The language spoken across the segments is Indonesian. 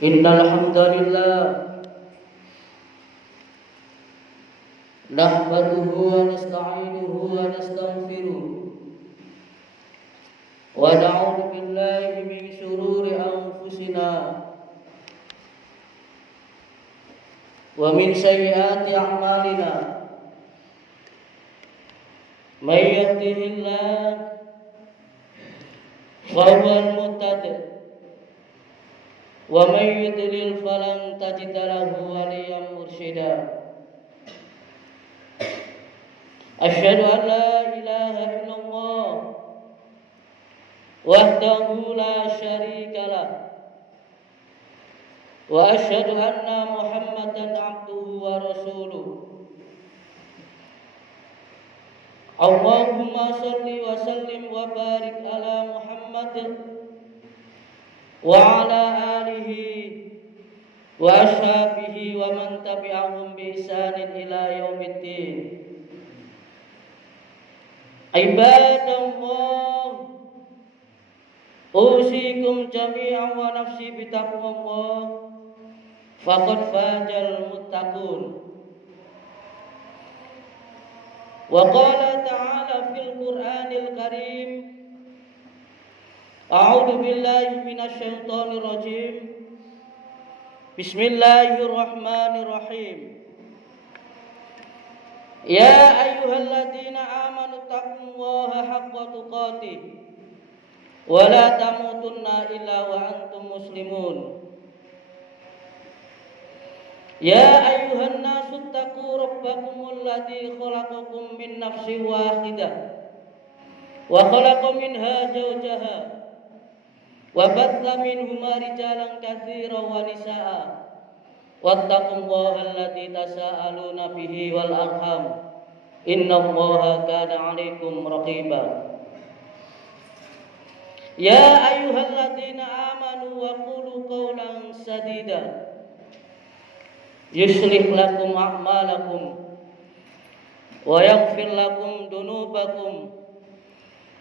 Innal hamdalillah nahmaduhu wa nasta'inuhu wa nastaghfiruh wa na'udzu billahi min shururi anfusina wa min sayyiati a'malina. May yahdihillahu fahuwal muhtadi wa may yudlil falan tajida lahu waliyyan mursyida. Asyhadu an la ilaha illallah wahdahu la syarika lah wa asyhadu anna Muhammadan abduhu wa rasuluh. Allahumma shalli wa sallim wa barik ala Muhammad wa ala alihi wa ashabihi wa man tabi'ahum bi ihsanin ila yaumiddin. Ibadallah, usikum jami'an wa nafsi bitaqwallah, faqad fazal muttaqun. Wa qala ta'ala fil Qur'anil Karim, a'udzu billahi minasy syaithanir rajim. Bismillahirrahmanirrahim. Ya ayyuhalladzina amanu taqullaha haqqa tuqatih wa la tamutunna illa wa antum muslimun. Ya ayyuhan nasu taqu rabbakumul ladzi khalaqakum min nafsin wahidah wa khalaqa minha zawjaha wa batha minhuma rijalan katsiran wa nisaa'a wattaqullaha alladzi tasaaluna bihi wal arham innallaha kana 'alaikum raqiba. Ya ayyuhalladzina amanu wa qulu qawlan sadida yuslih lakum a'malakum wa yaghfir lakum dunubakum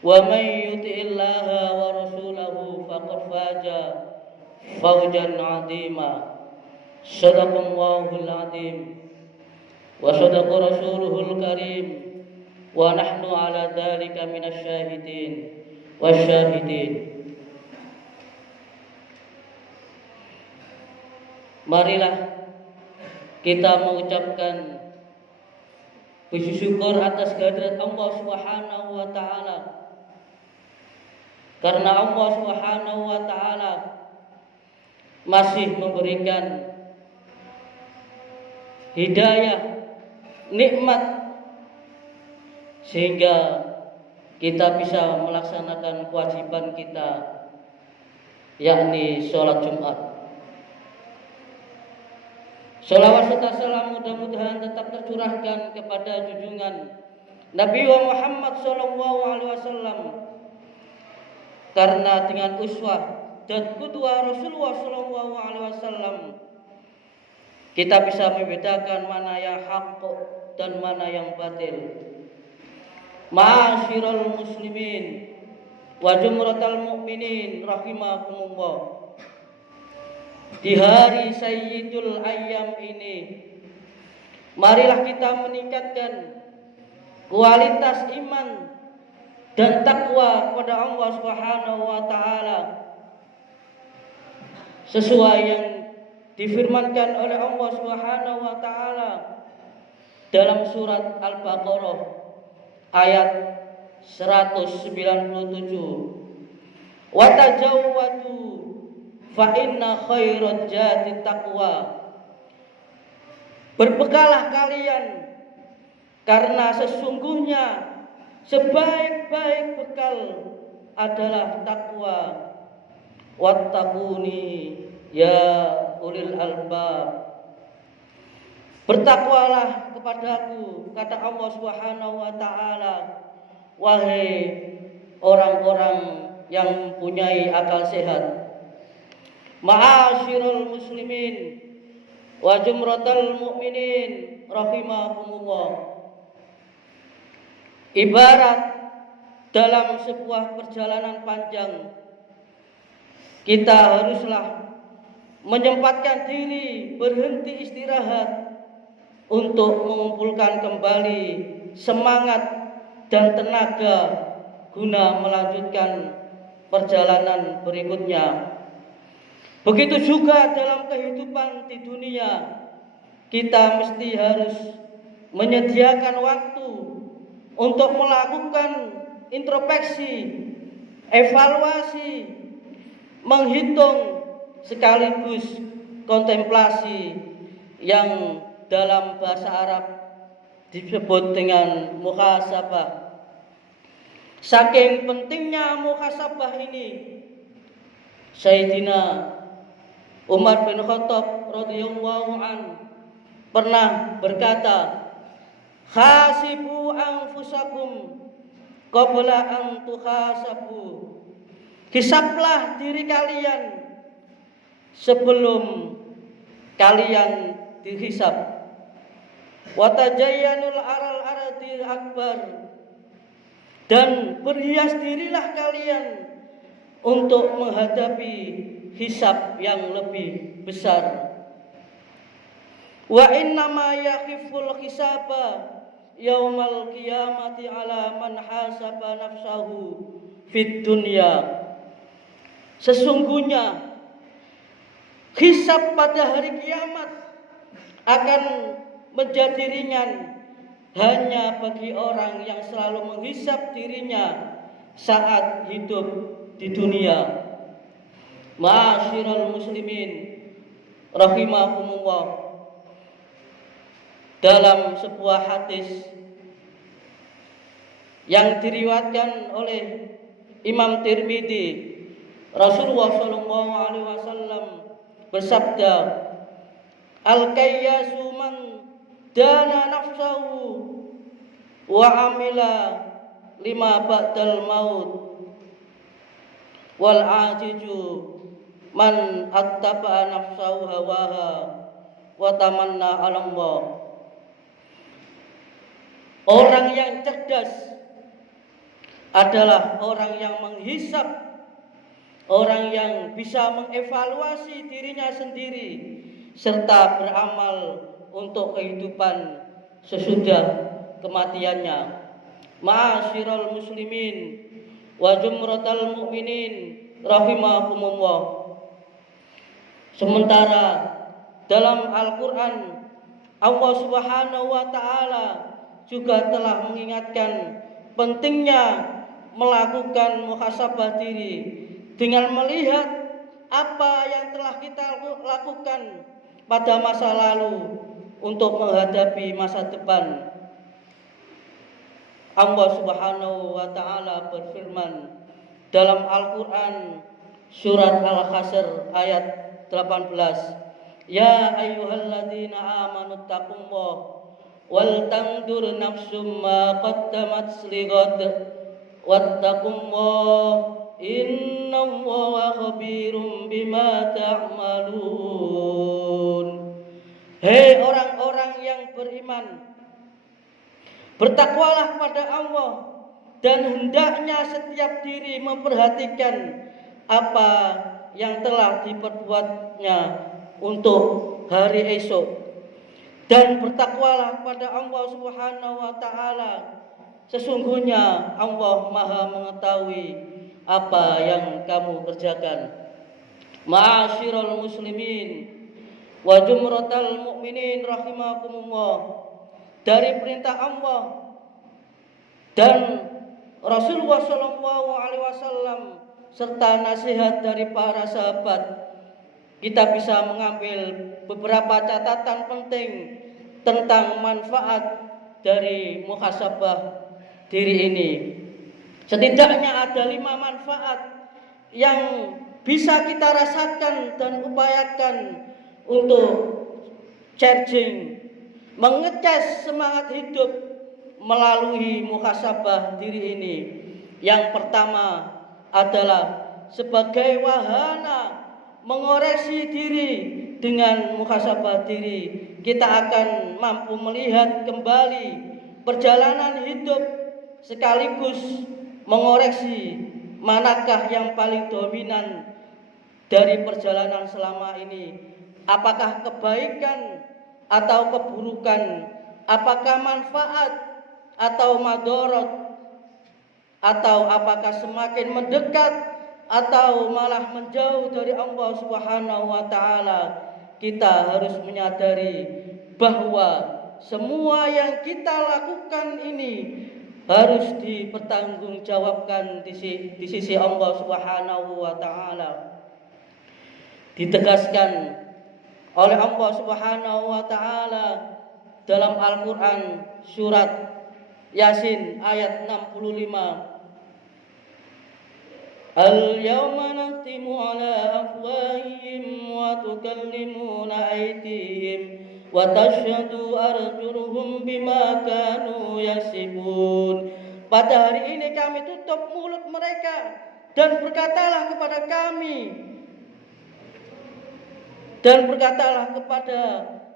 wa may yuti'illaha wa rasulahu faqad faza fawzan 'azima. Shadaqallahul 'azim wa shadaqa rasuluhul karim wa nahnu 'ala dzalika minasy syahidin wasyahidin. Marilah kita mengucapkan puji syukur atas kehadirat Allah Subhanahu wa taala, karena Allah Subhanahu wa taala masih memberikan hidayah, nikmat, sehingga kita bisa melaksanakan kewajiban kita, yakni sholat Jumat. Shalawat serta salam mudah-mudahan tetap tercurahkan kepada junjungan Nabi Muhammad SAW, karena dengan uswah dan qudwah Rasulullah SAW kita bisa membedakan mana yang hak dan mana yang batil. Ma'asyiral muslimin wa jumratal mu'minin rahimakumullah. Di hari Sayyidul Ayyam ini, marilah kita meningkatkan kualitas iman dan takwa kepada Allah Subhanahu wa taala sesuai yang difirmankan oleh Allah Subhanahu wa taala dalam surat Al-Baqarah ayat 197. Wa tajawwadu fa inna khairat zati taqwa. Berbekalah kalian, karena sesungguhnya sebaik-baik bekal adalah takwa. Wattaquni ya ulil albab. Bertakwalah kepadaku, kata Allah Subhanahu wa taala, wahai orang-orang yang mempunyai akal sehat. Ma'asyiral muslimin wa jumratal mu'minin rahimakumullah. Ibarat dalam sebuah perjalanan panjang, kita haruslah menyempatkan diri berhenti istirahat untuk mengumpulkan kembali semangat dan tenaga guna melanjutkan perjalanan berikutnya. Begitu juga dalam kehidupan di dunia, kita mesti harus menyediakan waktu untuk melakukan introspeksi, evaluasi, menghitung sekaligus kontemplasi yang dalam bahasa Arab disebut dengan muhasabah. Saking pentingnya muhasabah ini, Sayyidina Umar bin Khattab radhiyallahu an pernah berkata, "Khasibu anfusakum qabla an tuhasabu." Hisablah diri kalian sebelum kalian dihisab. Wa tajayyanul aral aradil akbar, dan berhias dirilah kalian untuk menghadapi hisab yang lebih besar. Wa innama yakhiful hisaba yaumal qiyamati ala man hasaba nafsahu fid dunya. Sesungguhnya hisab pada hari kiamat akan menjadi ringan hanya bagi orang yang selalu menghisab dirinya saat hidup di dunia. Ma'asyiral muslimin rahimakumullah, dalam sebuah hadis yang diriwayatkan oleh Imam Tirmidzi, Rasulullah sallallahu alaihi wasallam bersabda, "Al-kayyasu man dana nafsahu wa amila lima ba'dal maut, wal ajiju man attaba'a nafsahu hawaha wa tamanna 'ala Allah." Orang yang cerdas adalah orang yang menghisab, orang yang bisa mengevaluasi dirinya sendiri serta beramal untuk kehidupan sesudah kematiannya. Ma'asyiral muslimin wa jumratal mu'minin rahimakumullah. Sementara dalam Al-Qur'an Allah Subhanahu wa taala juga telah mengingatkan pentingnya melakukan muhasabah diri dengan melihat apa yang telah kita lakukan pada masa lalu untuk menghadapi masa depan. Allah Subhanahu wa taala berfirman dalam Al-Qur'an surat Al-Hasr ayat 18, "Ya ayyuhalladzina amanu taqullaha wal tandur nafsum ma qaddamat lighad wattaqullaha innallaha khabirum bima ta'malun." Hei orang-orang yang beriman, bertakwalah pada Allah dan hendaknya setiap diri memperhatikan apa yang telah diperbuatnya untuk hari esok. Dan bertakwalah pada Allah Subhanahu wa taala. Sesungguhnya Allah Maha mengetahui apa yang kamu kerjakan. Ma'asyiral muslimin wa jumratal mu'minin rahimakumullah. Dari perintah Allah dan Rasulullah sallallahu alaihi wasallam serta nasihat dari para sahabat, kita bisa mengambil beberapa catatan penting tentang manfaat dari muhasabah diri ini. Setidaknya ada 5 manfaat yang bisa kita rasakan dan upayakan untuk charging, mengecas semangat hidup melalui muhasabah diri ini. Yang pertama adalah sebagai wahana mengoreksi diri. Dengan muhasabah diri kita akan mampu melihat kembali perjalanan hidup sekaligus mengoreksi manakah yang paling dominan dari perjalanan selama ini? Apakah kebaikan atau keburukan? Apakah manfaat atau madorot? Atau apakah semakin mendekat atau malah menjauh dari Allah Subhanahu wa taala? Kita harus menyadari bahwa semua yang kita lakukan ini harus dipertanggungjawabkan di sisi Allah Subhanahu wa taala. Ditegaskan oleh Allah Subhanahu wa taala dalam Al-Qur'an surat Yasin ayat 65. Al-yawma nakhtimu ala afwahihim wa tukallimuna aydihim wa tashhadu arjuluhum bima kanu yaksibun. Pada hari ini kami tutup mulut mereka dan berkatalah kepada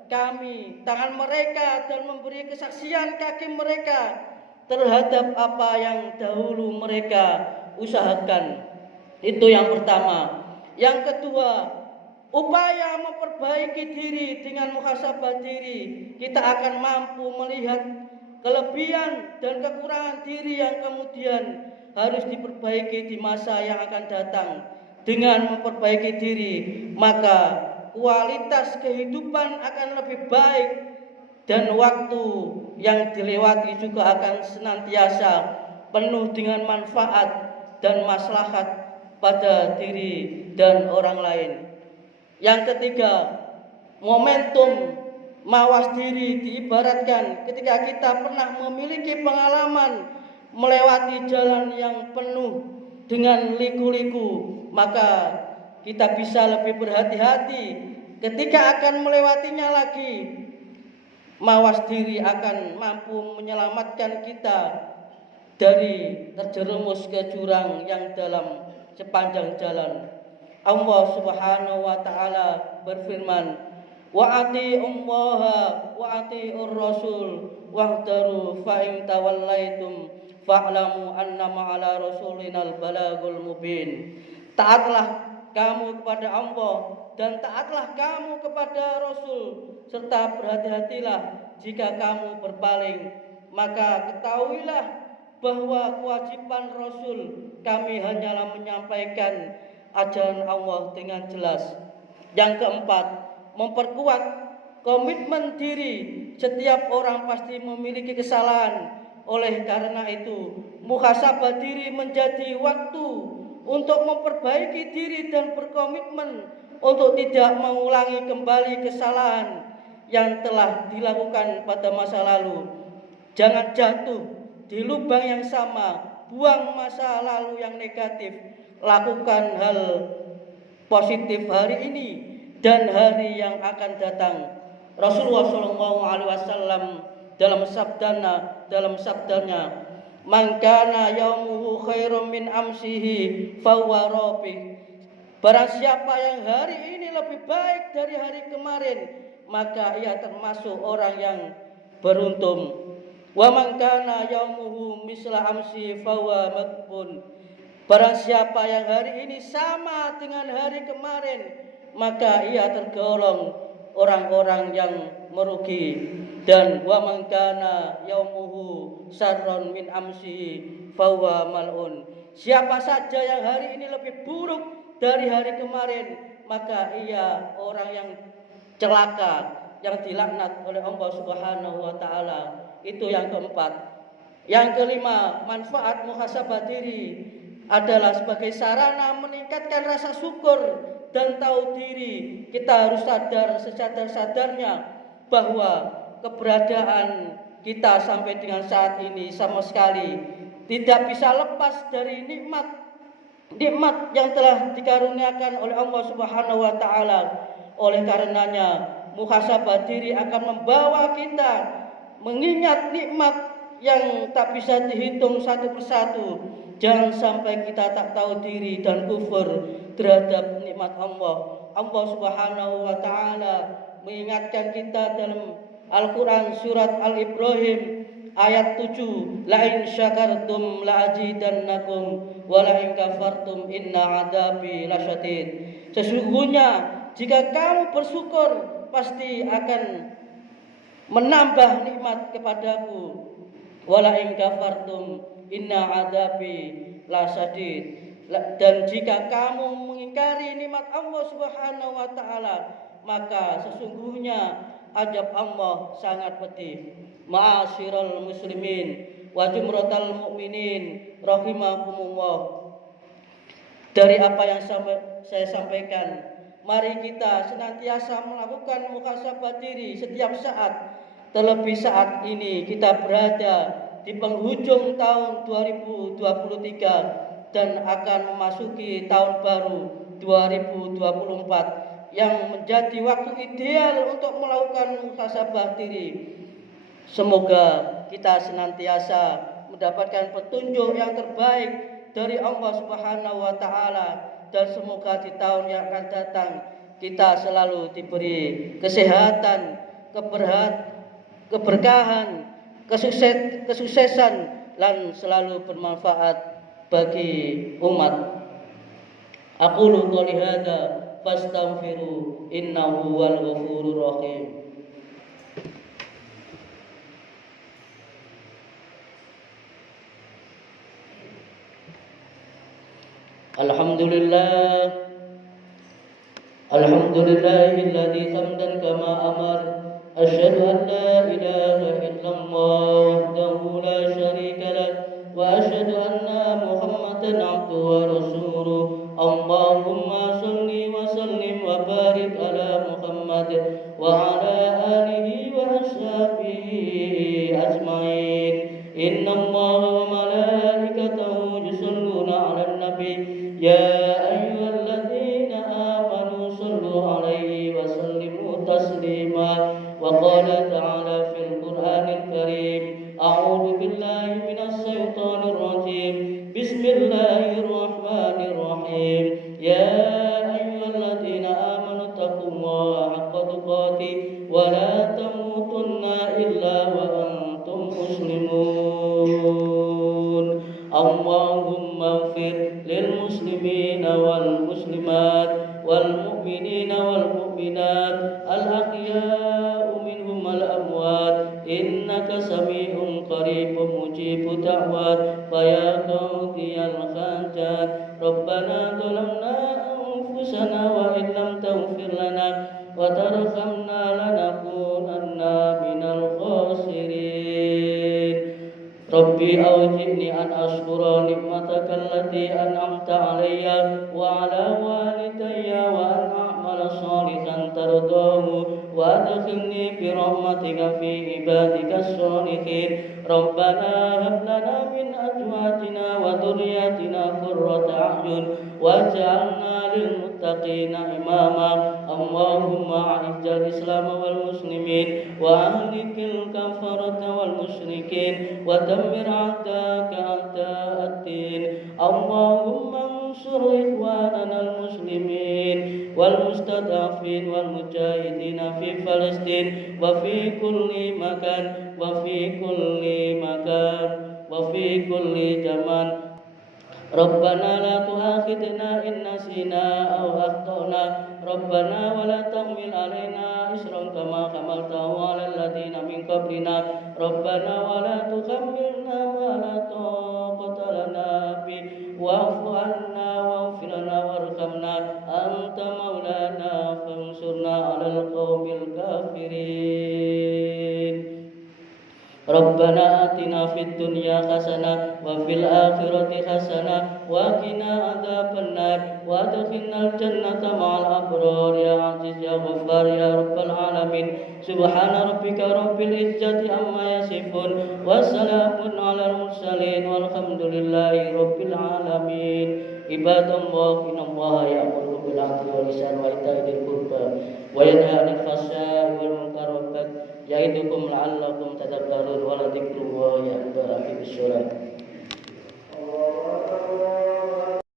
kami tangan mereka, dan memberi kesaksian kaki mereka terhadap apa yang dahulu mereka usahakan. Itu yang pertama. Yang kedua, upaya memperbaiki diri dengan muhasabah diri. Kita akan mampu melihat kelebihan dan kekurangan diri yang kemudian harus diperbaiki di masa yang akan datang. Dengan memperbaiki diri, maka kualitas kehidupan akan lebih baik, dan waktu yang dilewati juga akan senantiasa penuh dengan manfaat dan maslahat pada diri dan orang lain. Yang ketiga, momentum mawas diri diibaratkan ketika kita pernah memiliki pengalaman melewati jalan yang penuh dengan liku-liku, maka kita bisa lebih berhati-hati ketika akan melewatinya lagi. Mawas diri akan mampu menyelamatkan kita dari terjerumus ke jurang yang dalam sepanjang jalan. Allah Subhanahu wa taala berfirman, wa ati'ullaha wa ati'ur rasul wahdaru fa in tawallaitum fa'lamu annama 'ala rasulinal balagul mubin. Taatlah kamu kepada Allah dan taatlah kamu kepada Rasul, serta berhati-hatilah jika kamu berpaling. Maka ketahuilah bahwa kewajiban Rasul kami hanyalah menyampaikan ajaran Allah dengan jelas. Yang keempat, memperkuat komitmen diri. Setiap orang pasti memiliki kesalahan. Oleh karena itu, muhasabah diri menjadi waktu untuk memperbaiki diri dan berkomitmen untuk tidak mengulangi kembali kesalahan yang telah dilakukan pada masa lalu. Jangan jatuh di lubang yang sama, buang masa lalu yang negatif, lakukan hal positif hari ini dan hari yang akan datang. Rasulullah SAW dalam sabdanya, man kana yaumuhu khairum min amsihi fahuwa rabih. Barang siapa yang hari ini lebih baik dari hari kemarin, maka ia termasuk orang yang beruntung. Wa man kana yaumuhu misla amsi fahuwa maghbun. Barang siapa yang hari ini sama dengan hari kemarin, maka ia tergolong orang-orang yang merugi. Dan wa man kana yaumuhu syarrun min amsi fahuwa mal'un. Siapa saja yang hari ini lebih buruk dari hari kemarin, maka ia orang yang celaka, yang dilaknat oleh Allah Subhanahu wa taala. Itu yang keempat. Yang kelima, manfaat muhasabah diri adalah sebagai sarana meningkatkan rasa syukur dan tahu diri. Kita harus sadar sesadar-sadarnya bahwa keberadaan kita sampai dengan saat ini sama sekali tidak bisa lepas dari nikmat yang telah dikaruniakan oleh Allah Subhanahu wa taala. Oleh karenanya, muhasabah diri akan membawa kita mengingat nikmat yang tak bisa dihitung satu persatu. Jangan sampai kita tak tahu diri dan kufur terhadap nikmat Allah. Allah Subhanahu wa taala mengingatkan kita dalam Al-Quran surat Al-Ibrahim ayat 7, la in syakartum la azidannakum wa la in kafartum inna adzabi lasyadid. Sesungguhnya jika kamu bersyukur pasti akan menambah nikmat kepadaku. Wala in kafartum inna adzabi lasyadid. Dan jika kamu mengingkari nikmat Allah Subhanahu wa taala, maka sesungguhnya azab Allah sangat pedih. Ma'asyiral muslimin wa jumratal mukminin rahimakumullah. Dari apa yang saya sampaikan, mari kita senantiasa melakukan muhasabah diri setiap saat. Terlebih saat ini kita berada di penghujung tahun 2023 dan akan memasuki tahun baru 2024 yang menjadi waktu ideal untuk melakukan muhasabah diri. Semoga kita senantiasa mendapatkan petunjuk yang terbaik dari Allah Subhanahu wa taala, dan semoga di tahun yang akan datang kita selalu diberi kesehatan, keberkahan, kesuksesan dan selalu bermanfaat bagi umat. Aqulu qouli hadza fastaghfiru innahu huwal ghafurur rahim. Alhamdulillahilladzi hamdan kama amar. Asyhadu an la ilaha illallah wahdahu la syarika lah wa asyhadu anna Muhammadan abduhu wa rasuluh. Allahumma shalli wa sallim wa barik ala Muhammad wa ala alihi wa ashabihi ajmain. Innallaha wa malaikatahu yusholluna 'alan nabi ya ayyuhalladzina amanu shallu 'alaihi wa sallimu taslima. Wa qala ta'ala fil Qur'anil Karim, a'udzu billahi minasy syaithanir rajim. Bismillahirrahmanirrahim. Ya ayyuhalladzina amanu taqullaha haqqa tuqatih wa la tamutunna illa wa antum muslimun. Allahumma ighfir lil muslimina wal muslimat wal mu'minina wal mu'minat al ahya'u minhum al amwat innaka sami'un qaribun mujibud da'wat fa ya qadiyal hajat rabbana zalamna anfusana wa in lam taghfir lana wa tarhamna lanakunanna minal khasirin. Rabbi awzi'ni an ashkura ni'mataka allati an'amta alayya wa ala walidayya wa an a'mala shalihan tardahu wa adkhilni bi rahmatika fi ibadika shalihin. Rabbana hab lana min azwajina wa dhurriyyatina qurrata a'yun waj'alna lil muttaqina imama. Allahumma a'izzal islam wal muslimin wa ahlikil kafarata wal musyrikin wa dammir a'daka a'da'ad-din. Allahumma ansur ikhwanana al muslimin wal mustad'afin wal mujahidin fi Palestin wa fi kulli makan wa fi kulli makan wa fi kulli zaman. Rabbana la tu'akhidna in nasina aw akhtana. Rabbana wa la tahmil alaina isran kama hamaltahu 'alal ladzina min qablina. Rabbana wa la tuhammilna ma la taqata lana bi wa'fu 'anna waghfir lana warhamna anta maulana fansurna 'alal qaumil kafirin. Rabbana atina fid dunya hasanah wa fil akhirati hasanah wa qina adzabannar wa adkhilnal jannata ma'al abrar ya aziz ya ghaffar ya rabbal alamin. Subhana rabbika rabbil izzati amma yasifun wa salamun 'alal mursalin walhamdulillahi rabbil alamin. Ibadallah innallaha ya'muru bil 'adli wal ihsani wa ita'i dzil qurba wa yanha 'anil fahsya'i wal munkari wal baghi ya'idukum la'allakum tadhakkarun wa la dzikrullahi akbar. Aqimish shalah.